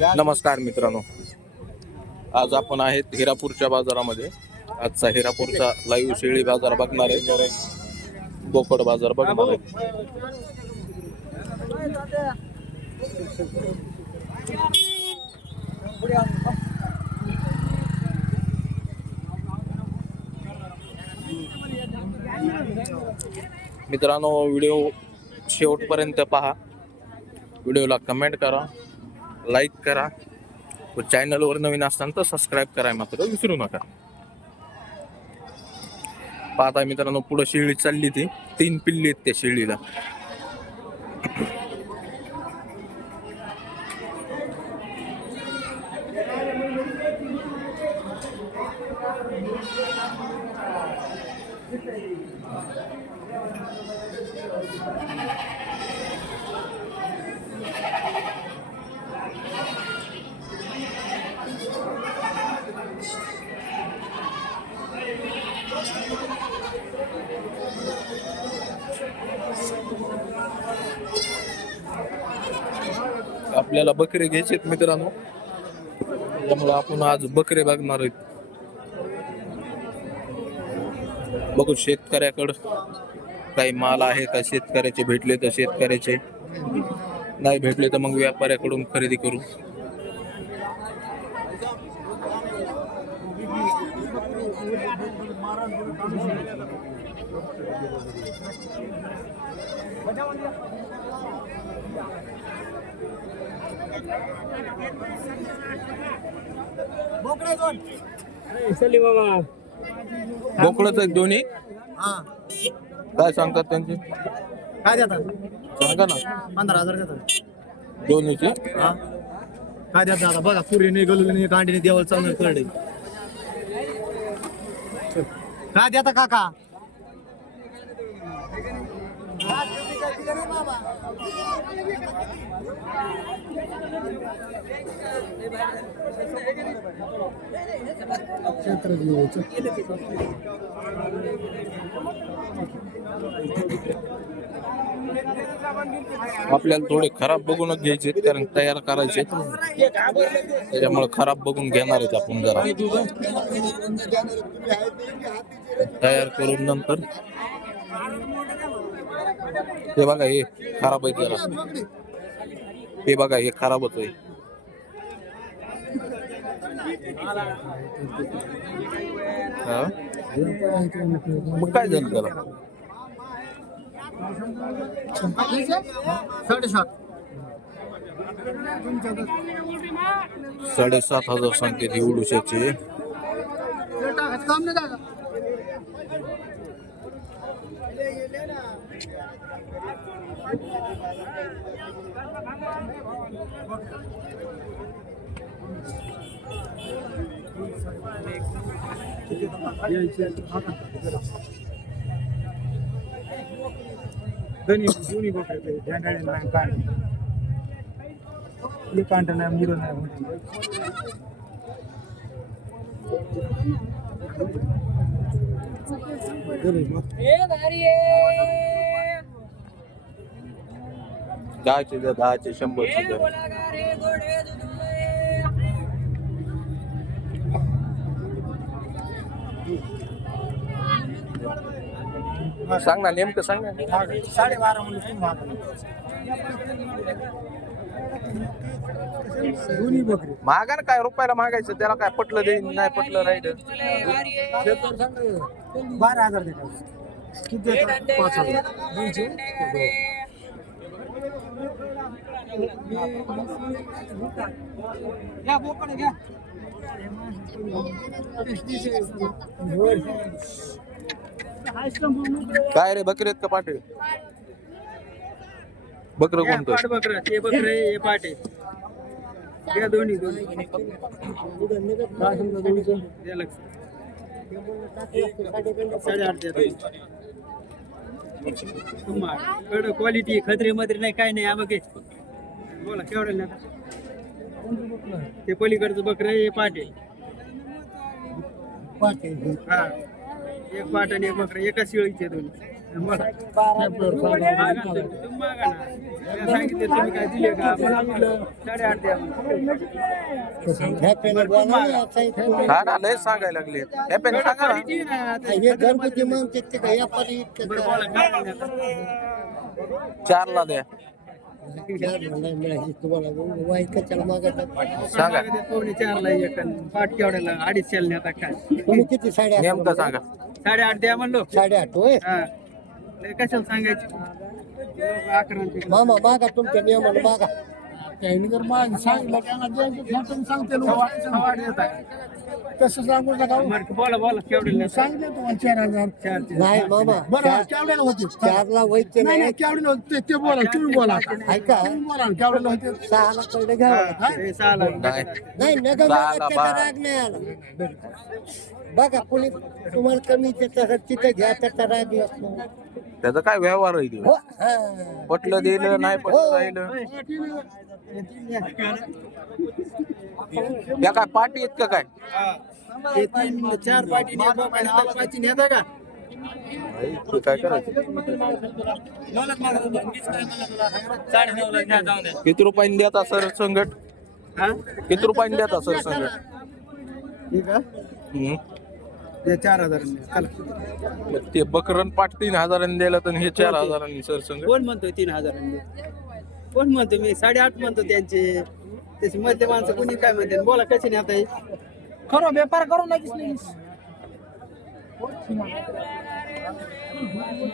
नमस्कार मित्रांनो. आज आपण आहेत हिरापूरच्या बाजारामध्ये. आजचा हिरापूरचा लाईव्ह शेळी बाजार बघणार आहे. बोकड बाजार बघणार आहे. मित्रांनो व्हिडिओ शेवटपर्यंत पहा. व्हिडिओला कमेंट करा. लाईक करा. व चॅनलवर नवीन असताना तर सबस्क्राईब करा मात्र विसरू नका. पाहता मित्रांनो पुढं शेळी चालली ती. तीन पिल्ली आहेत त्या शेळीला. आपल्याला बकरे घ्यायचे आहेत मित्रांनो. त्यामुळे आपण आज बकरे बघणार आहेत. बघू शेतकऱ्याकडं काही माल आहे का? शेतकऱ्याचे भेटले तर शेतकऱ्याचे. नाही भेटले तर मग व्यापाऱ्याकडून खरेदी करू. चली बोकडच आहेत दोन्ही? हा. काय सांगतात त्यांचे? काय देतात? सांगा ना. पंधरा हजार देतात. दोन्हीचे? हा. काय देतात आता बघा पुरीने गलुने कांडीने देवळ चालणार करडे काय देता काका? आपल्याला थोडे खराब बघूनच घ्यायचे कारण तयार करायचे त्याच्यामुळे खराब बघून घेणार आहेत आपण जरा. तयार करून नंतर. हे बघा हे खराब आहे जरा हे बघा हे खराबच आहे. हा? मग काय झालं त्याला? साडेसात. साडेसात हजार सांगते ती उडुशाची दोन्ही दोन्ही बकरे नाही कांड हे नाही मुरं नाही दहाचे द्या दहाचे शंभरचे द्या सांग ना नेमकं सांग ना. साडेबारा महागा ना काय रुपयाला मागायचं? त्याला काय पटलं देईन नाही पटलं राहील. बारा हजार किती देतात पाच हजार दोनशे घ्या बोकडं घ्या. काय रे बकरी आहेत का पाटे? बकरं कोणतं? बकरं ते बकरं आहे, हे पाठ आहे. घ्या दोन्ही दोन्ही. लक्ष. साडेआठ क्वालिटी खत्री मत्री नाही काय नाही हा बघे बोला केवढं ना ते पलीकडचं बकरं आहे, हे पाठ आहे. हा. एक पाट आणि एक बकरं एका शिळीचे दोन्ही बोला. मागा ना. तुम्ही. तुम्ही मागा ना. मी सांगितले तुम्ही काय दिले का? साडेआठ द्या म्हणून. हा ना लय सांगायला लागले. हे सांगा ना. आता हे घरगुती म्हणते ते काय व्यापारी बरं बोला काय म्हणणार? चारला द्या. सांगा. पावणे चारला एक पाठ केवढ्याला काय तुम्ही किती साडेआठ नेमकं सांगा. साडेआठ द्या म्हणलो. साडेआठ होय? हा. लय कशाला सांगायची? अकरा मामा मागा तुमच्या नियमानं मागा. त्यांनी जर मग सांगितलं त्यांना द्यायचं सांगतो? तसं सांगू नका बरं, बोला बोला केवढ्याला नेता? सांगितलं तुम्हाला चार हजार चार ते नाही मामा बरं चार- केवढ्याला होते चारला व्हायचे नाही नाही केवढ्याला होते ते- बोला तुम्ही बोला ऐका तुम्ही बोला केवढ्याला होते सहाला कळलं घ्यावं लागतं. हा, हे सहाला नाही बारा. राग नाही आला बघा कोणी तुम्हाला कमी त्याचा तिथे घ्या त्याचा राग. त्याचा काय व्यवहार आहे ते? हो हा. पटलं दिलं नाही. पटलं राहिलं या काय पाठी आहेत का काय? हे तीन चार पाठी नेता का? ते काय करायचं? किती रुपयाने देता सर संगट हा? किती रुपयाने देता सर संगट ठीक आहे. ते चार हजार चला. मग ते बकरन पाठ तीन हजारांनी दिलं तर हे चार हजारांनी सर संगट कोण म्हणतोय तीन हजार कोण म्हणतो मी? साडेआठ म्हणतो त्यांचे. त्याची मधले माणसं कोणी काय म्हणते? बोला कशी नाही आता हे? खरं व्यापार करू नक्कीच लगेच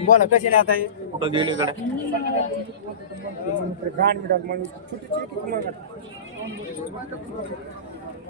बोला कशी नाही आता हे? कुठं गेले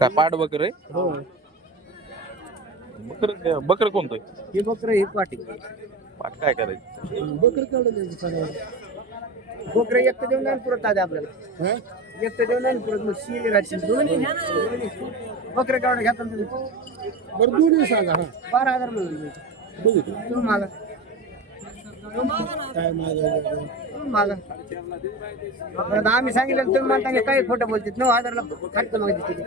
काय पाठ बकर आहे? बकर बकर कोणतं आहे? हे बकरं हे पाठी पाठ काय करायचं? बकरी केवढं द्यायचं? बकरं एक तर देऊन नाही पुरत आधी आपल्याला. हा? एक तर देऊन नाही पुरत मग शिळी राहते दोन्ही बकरं केवढं घेतात तुम्ही. बरं दोन्ही सांगा हा. बारा हजार म्हणून तुम्ही मागा काय आम्ही सांगितलं तुम्ही म्हणता काही खोटं बोलतात. नऊ हजारला खाटकं मागितली तिथे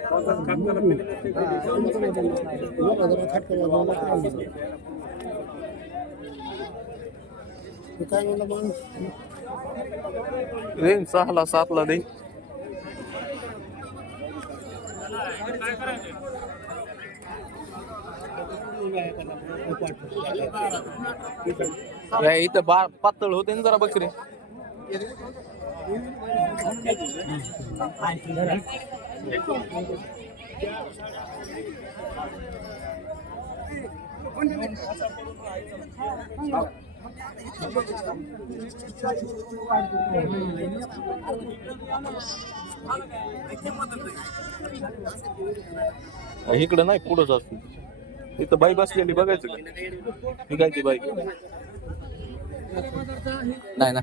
काय ते म्हणलं सहाला सातला देईन या इथं बा पातळ होते ना जरा बकरी. इकडं नाही पुढंच असतो इथं बाई बसलेली बघायचं का? निघायची बाई. नाही ना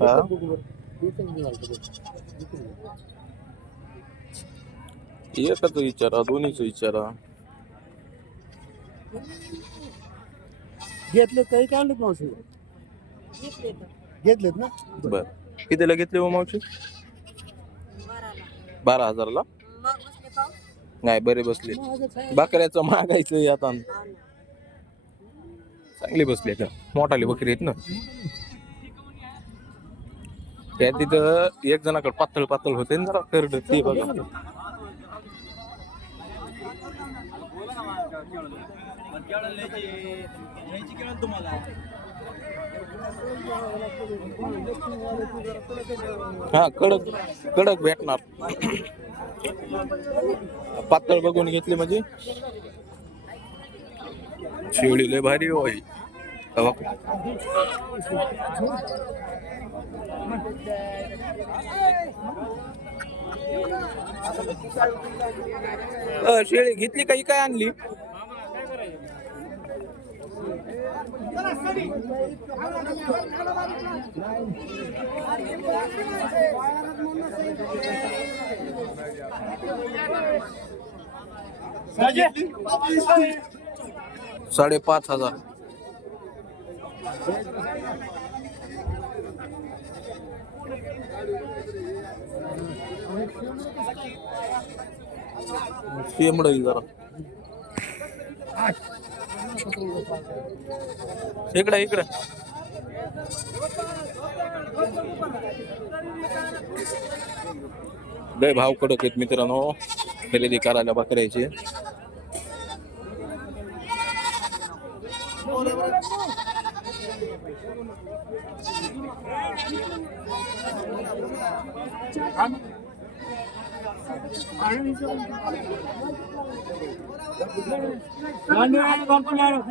हा? एकच विचारा दोन्हीच विचारा. घेतले काही काढलेत मावशी? घेतलेत ना? बर. कितीला घेतले हो मावशी? बारा हजारला? नाही बरे बसले. बकऱ्याचं मागायचं आता. चांगली बसली का मोठाली बकरी आहेत ना. त्या तिथं एक जणाकडे पातळ पातळ होते ना जरा करड ते बघा. हा कडक कडक भेटणार. पातळ बघून घेतली म्हणजे. शिवडी लय भारी होई शेळी घेतली काही काय आणली? साडेपाच हजार. शेंबड जरा. इकडं इकडं. लय भाव कडक आहेत मित्रांनो. खरेदी करायला बकऱ्याचे. करायचे নারায়ণ গল্প নারায়ণ